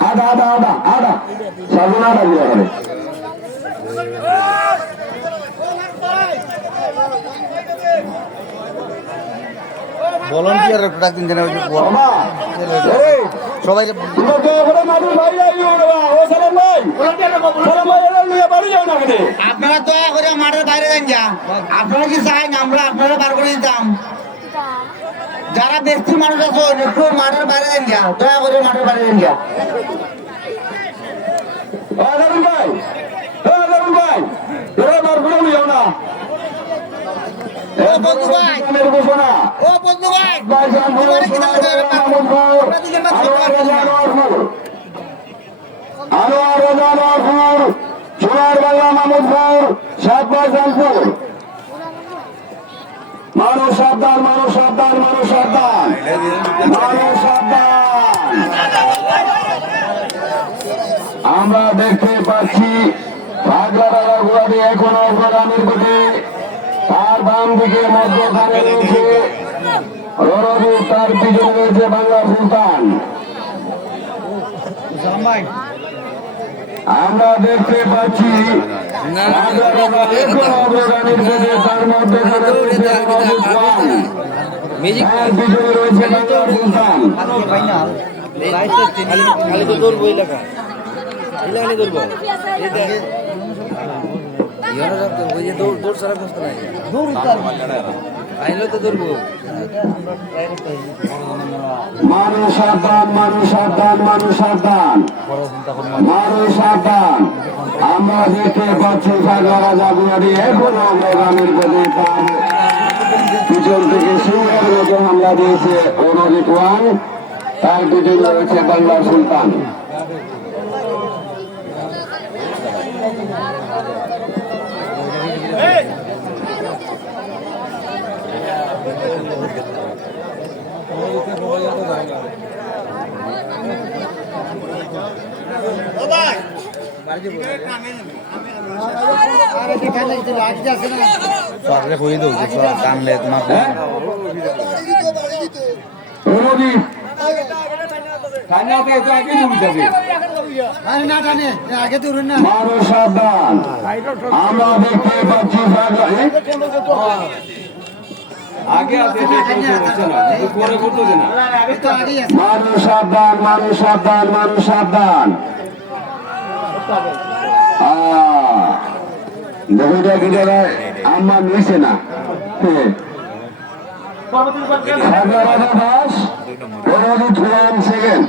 आधा आधा आधा आधा साबुन आधा दिया करे volunteer product in the সবাই আপনারা দয়া করে মাঠের বাইরে যান যা আপনারা কি চান আমরা আপনারা বার করে দিতাম যারা ব্যক্তি মানুষ আছে একটু মাঠের বাইরে যান যা দয়া করে মাঠের বাইরে যান যা ও বন্ধু ভাই সোনার বাংলা মামুদপুর সাতবাজানপুর মানুষ সাবধান মানুষ সাবধান মানুষ সাবধান মানুষ সাবধান আমরা দেখতে পাচ্ছি পাগলাডাঙ্গা গুয়ারি এখন অগ্রগামীর গতি তার বাম দিকে মধ্যখানে রয়েছে রণবীর তার পিছনে রয়েছে বাংলা সুলতান আমরা দেখতে পাচ্ছি অগ্রগামীর গতি তার মধ্যখানে রয়েছে পিছনে রয়েছে বাংলা সুলতান খালি তো দৌড়বো এলাকা এলাকানি দৌড়বো ওই যে দৌড় সারা কষ্ট নাই আইলো তো দৌড়বো মানুষ সাবধান মানুষ সাবধান মানুষ সাবধান মানুষ সাবধান আমরা দেখতে পাচ্ছি সাগরা জাগুয়ারি এখন অগ্রগামীর গতি তার পিছন থেকে সিংহের মতো হামলা দিয়েছে অনজিৎ ওয়ান তার পিছনে রয়েছে বাংলা সুলতান টানলে তোমার মানুষ সাবধান আমরা দেখতে পাচ্ছি মানুষ সাবধান মানুষ সাবধান মানুষ সাবধান দেখো কি যারা আমার নিছে না দাস সেকেন্ড